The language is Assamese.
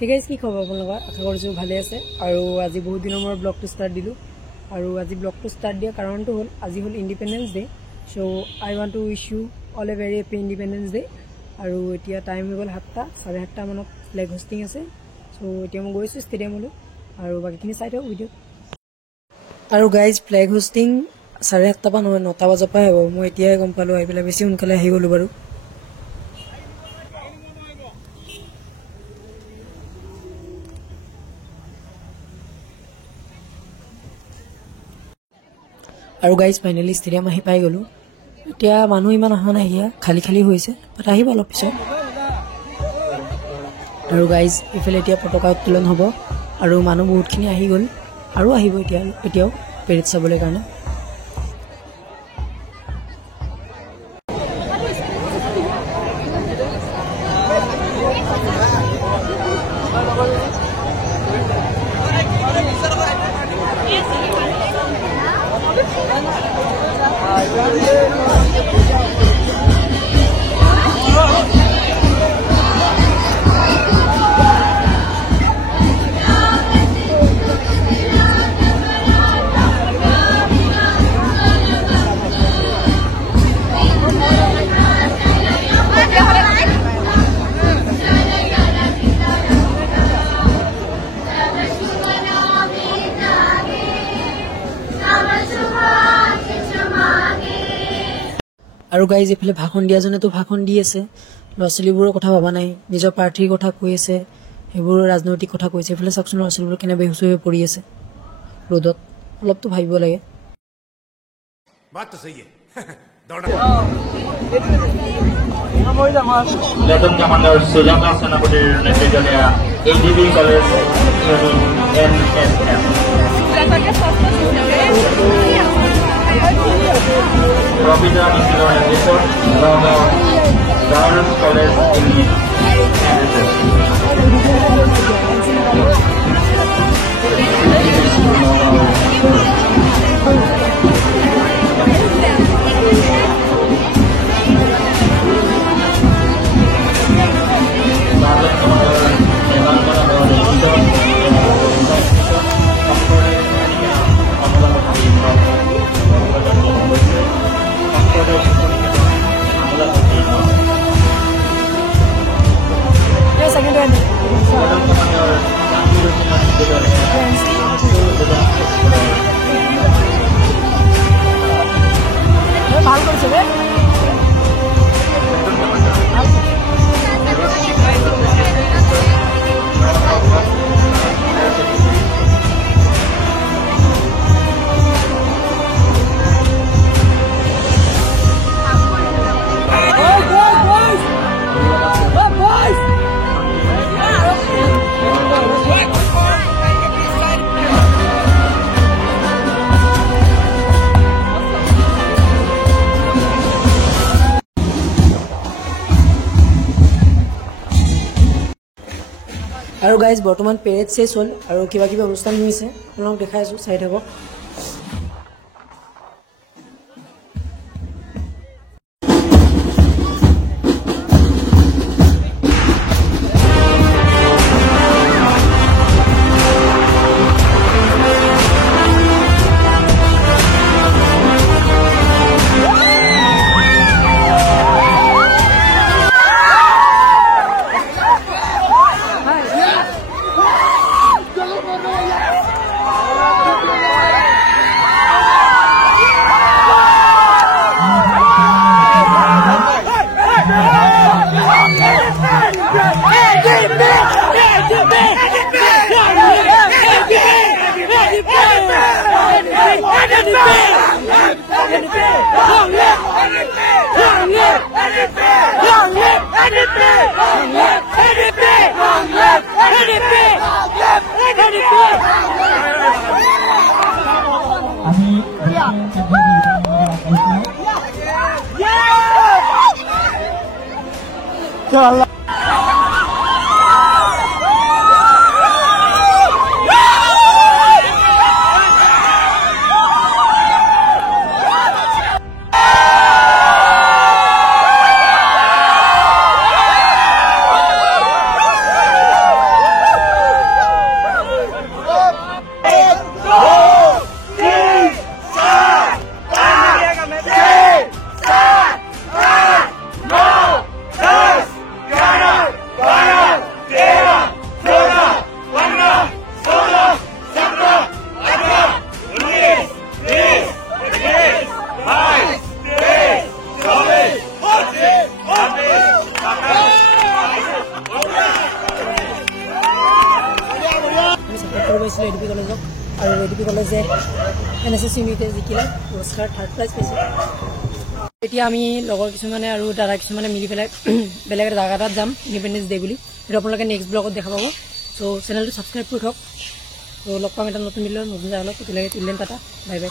Hey guys, কি খবৰ আপোনালোকৰ আশা কৰিছো ভালে আছে আৰু আজি বহুত দিনৰ মোৰ ব্লগটো ষ্টাৰ্ট দিলো আৰু আজি ব্লগটো ষ্টাৰ্ট দিয়া কাৰণটো হ'ল আজি হ'ল Independence Day so I want to wish you all a very happy Independence Day আৰু এতিয়া টাইম হৈ গ'ল 7:30 মানত ফ্লেগ হোষ্টিং আছে সো এতিয়া মই গৈছো ষ্টেডিয়ামলৈ আৰু বাকিখিনি চাই থাকক ভিডিঅ' আৰু গাইজ ফ্লেগ হোষ্টিং 7:30 পৰা নহয় 9টা বজাৰ পৰা হ'ব মই এতিয়াই গম পালো আহি পেলাই বেছি সোনকালে আহি গ'লো বাৰু আৰু গাইজ ফাইনালি ষ্টেডিয়াম আহি পাই গ'লো এতিয়া মানুহ ইমান অহা নাই ইয়া খালি খালি হৈছে বাট আহিব অলপ পিছত আৰু গাইজ ইফালে এতিয়া পতাকা উত্তোলন হ'ব আৰু মানুহ বহুতখিনি আহি গ'ল আৰু আহিব এতিয়াও পেৰেড চাবলৈ কাৰণে আৰু গাইজ এফালে ভাষণ দিয়াজনেতো ভাষণ দি আছে ল'ৰা ছোৱালীবোৰৰ কথা ভাবা নাই নিজৰ প্ৰাৰ্থীৰ কথা কৈ আছে সেইবোৰ ৰাজনৈতিক কথা কৈছে এফালে চাওকচোন ল'ৰা ছোৱালীবোৰ কেনে বেহুচ হৈ পৰি আছে ৰ'দত অলপতো ভাবিব লাগে Lieutenant Commander Sujata Senapatir নেতৃত্বে ADB college NSM Professor Nikhil Resort Governance College in ভাল কৰিছে ৰে আৰু গাইজ বৰ্তমান পেৰেড চেছ হ'ল আৰু কিবা কিবি অনুষ্ঠান হৈছে আপোনালোকক দেখাই আছোঁ চাই থাকক এডিপি কলেজক আৰু এডিপি কলেজে NSS ইউনিটে জিকিলে পুৰস্কাৰ 3rd প্ৰাইজ পাইছে এতিয়া আমি লগৰ কিছুমানে আৰু দাদা কিছুমানে মিলি পেলাই বেলেগ এটা জায়গা এটাত যাম ইণ্ডিপেণ্ডেন্স ডে বুলি এটা আপোনালোকে নেক্সট ব্লগত দেখা পাব সো চেনেলটো সাবস্ক্ৰাইব কৰি থওক তো লগ পাম এটা নতুন ভিডিঅ' নতুন জায়গাত তেতিয়ালৈকে till then tata bye bye